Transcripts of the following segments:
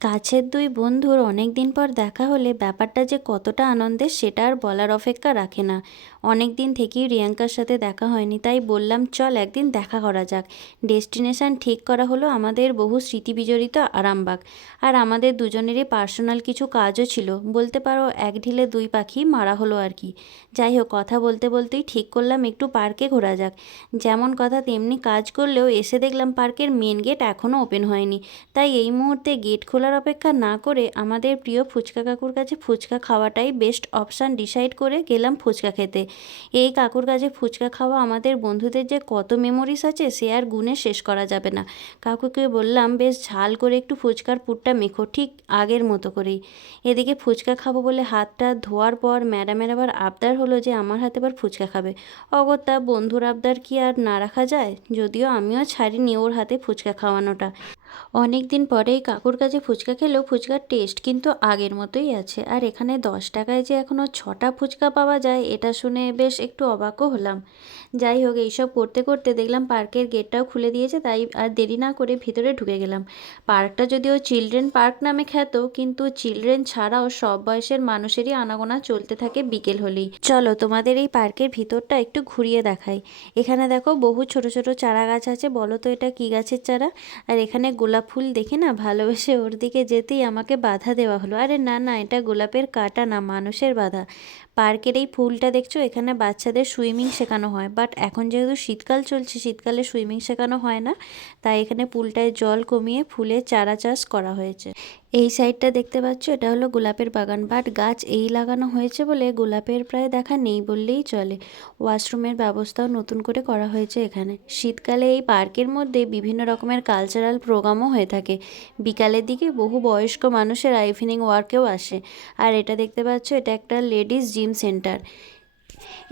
কাছের দুই বন্ধুর অনেক দিন পর দেখা হলে ব্যাপারটা যে কতটা আনন্দের সেটা আর বলার অপেক্ষা রাখে না। অনেক দিন থেকেই রিয়াঙ্কার সাথে দেখা হয়নি, তাই বললাম চল একদিন দেখা করা যাক। ডেস্টিনেশন ঠিক করা হলো আমাদের বহু স্মৃতি বিজড়িত আরামবাগ। আর আমাদের দুজনেরই পার্সোনাল কিছু কাজও ছিল, বলতে পারো এক ঢিলে দুই পাখি মারা হলো আর কি। যাই হোক, কথা বলতে বলতেই ঠিক করলাম একটু পার্কে ঘোরা যাক। যেমন কথা তেমনি কাজ করলেও এসে দেখলাম পার্কের মেন গেট এখনও ওপেন হয়নি। তাই এই মুহূর্তে গেট খোলার অপেক্ষা না করে আমাদের প্রিয় ফুচকা কাকুর কাছে ফুচকা খাওয়াটাই বেস্ট অপশান ডিসাইড করে গেলাম ফুচকা খেতে। এই কাকুর কাছে ফুচকা খাওয়া আমাদের বন্ধুদের যে কত মেমোরিজ আছে সে আর গুণে শেষ করা যাবে না। কাকুকে বললাম বেশ ঝাল করে একটু ফুচকার পুরটা মেখো, ঠিক আগের মতো করেই। এদিকে ফুচকা খাবো বলে হাতটা ধোয়ার পর ম্যাডামের আবার আবদার হলো যে আমার হাতে আবার ফুচকা খাবে। অগত্যা বন্ধুর আবদার কি আর না রাখা যায়, যদিও আমিও ছাড়িনি ওর হাতে ফুচকা খাওয়ানোটা। অনেক দিন পরেই কাকুর কাছে ফুচকা খেলেও ফুচকার টেস্ট কিন্তু আগের মতোই আছে। আর এখানে 10 টাকায় যে এখনও 6টা ফুচকা পাওয়া যায় এটা শুনে বেশ একটু অবাকও হলাম। যাই হোক, এইসব করতে করতে দেখলাম পার্কের গেটটাও খুলে দিয়েছে, তাই আর দেরি না করে ভিতরে ঢুকে গেলাম। পার্কটা যদিও চিলড্রেন পার্ক নামে খ্যাত, কিন্তু চিলড্রেন ছাড়াও সব বয়সের মানুষেরই আনাগোনা চলতে থাকে বিকেল হলেই। চলো তোমাদের এই পার্কের ভিতরটা একটু ঘুরিয়ে দেখাই। এখানে দেখো বহু ছোট ছোট চারা গাছ আছে, বলো তো এটা কী গাছের চারা? আর এখানে গোলাপ ফুল দেখে না ভালোবেসে ওর দিকে যেতেই আমাকে বাধা দেওয়া হলো। আরে না না, এটা গোলাপের কাঁটা না, মানুষের বাধা। পার্কের এই ফুলটা দেখছো, এখানে বাচ্চাদের সুইমিং শেখানো হয়, বাট এখন যেহেতু শীতকাল চলছে, শীতকালে সুইমিং শেখানো হয় না, তাই এখানে পুলটায় জল কমিয়ে ফুলের চারা চাষ করা হয়েছে। এই সাইডটা দেখতে পাচ্ছ, এটা হলো গোলাপের বাগান, বাট গাছ এই লাগানো হয়েছে বলে গোলাপের প্রায় দেখা নেই বললেই চলে। ওয়াশরুমের ব্যবস্থাও নতুন করে করা হয়েছে এখানে। শীতকালে এই পার্কের মধ্যে বিভিন্ন রকমের কালচারাল প্রোগ্রামও হয়ে থাকে। বিকালের দিকে বহু বয়স্ক মানুষেরা ইভিনিং ওয়ার্কেও আসে। আর এটা দেখতে পাচ্ছ, এটা একটা লেডিস জিম সেন্টার।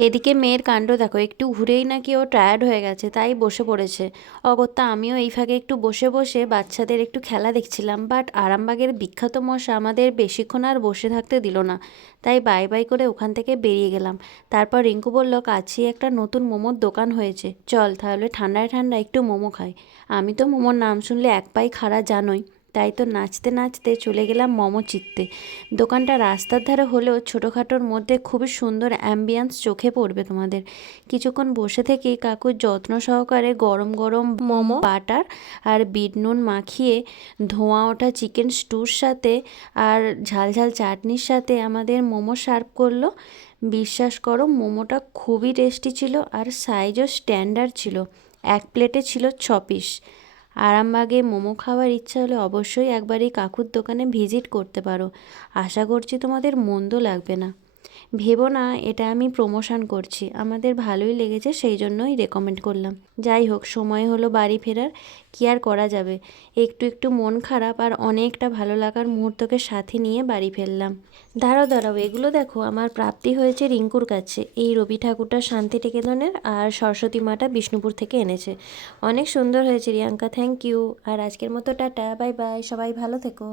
এদিকে মেয়ের কাণ্ড দেখো, একটু ঘুরেই নাকি ও টায়ার্ড হয়ে গেছে, তাই বসে পড়েছে। অগত্যা আমিও এই ফাঁকে একটু বসে বসে বাচ্চাদের একটু খেলা দেখছিলাম, বাট আরামবাগের বিখ্যাত মশা আমাদের বেশিক্ষণ আর বসে থাকতে দিল না, তাই বাই বাই করে ওখান থেকে বেরিয়ে গেলাম। তারপর রিঙ্কু বলল কাছেই একটা নতুন মোমোর দোকান হয়েছে, চল তাহলে ঠান্ডায় ঠান্ডায় একটু মোমো খাই। আমি তো মোমোর নাম শুনলে এক পাই খাড়া জানোই, তাই তো নাচতে নাচতে চলে গেলাম মোমো চিকতে। দোকানটা রাস্তার ধারে হলেও ছোটোখাটোর মধ্যে খুবই সুন্দর অ্যাম্বিয়েন্স চোখে পড়বে তোমাদের। কিছুক্ষণ বসে থেকেই কাকু যত্ন সহকারে গরম গরম মোমো, বাটার আর বিট নুন মাখিয়ে ধোঁয়া ওঠা চিকেন স্টুর সাথে আর ঝাল ঝাল চাটনির সাথে আমাদের মোমো সার্ভ করলো। বিশ্বাস করো, মোমোটা খুবই টেস্টি ছিল আর সাইজও স্ট্যান্ডার্ড ছিল। এক প্লেটে ছিল 6 পিস। আরামবাগে মোমো খাওয়ার ইচ্ছা হলে অবশ্যই একবার এই কাকুর দোকানে ভিজিট করতে পারো। আশা করছি তোমাদের মন্দ লাগবে না। ভেবো না এটা আমি প্রমোশন করছি, আমাদের ভালোই লেগেছে সেই জন্যই রেকমেন্ড করলাম। যাই হোক, সময় হলো বাড়ি ফেরার, কি আর করা যাবে। একটু একটু মন খারাপ আর অনেকটা ভালো লাগার মুহূর্তকে সাথে নিয়ে বাড়ি ফেললাম। দাঁড়াও দাঁড়াও, এগুলো দেখো আমার প্রাপ্তি হয়েছে রিঙ্কুর কাছে। এই রবি ঠাকুরটা শান্তিনিকেতনের আর সরস্বতী মাটা বিষ্ণুপুর থেকে এনেছে। অনেক সুন্দর হয়েছে রিয়াঙ্কা, থ্যাংক ইউ। আর আজকের মতো টাটা, বাই বাই, সবাই ভালো থেকো।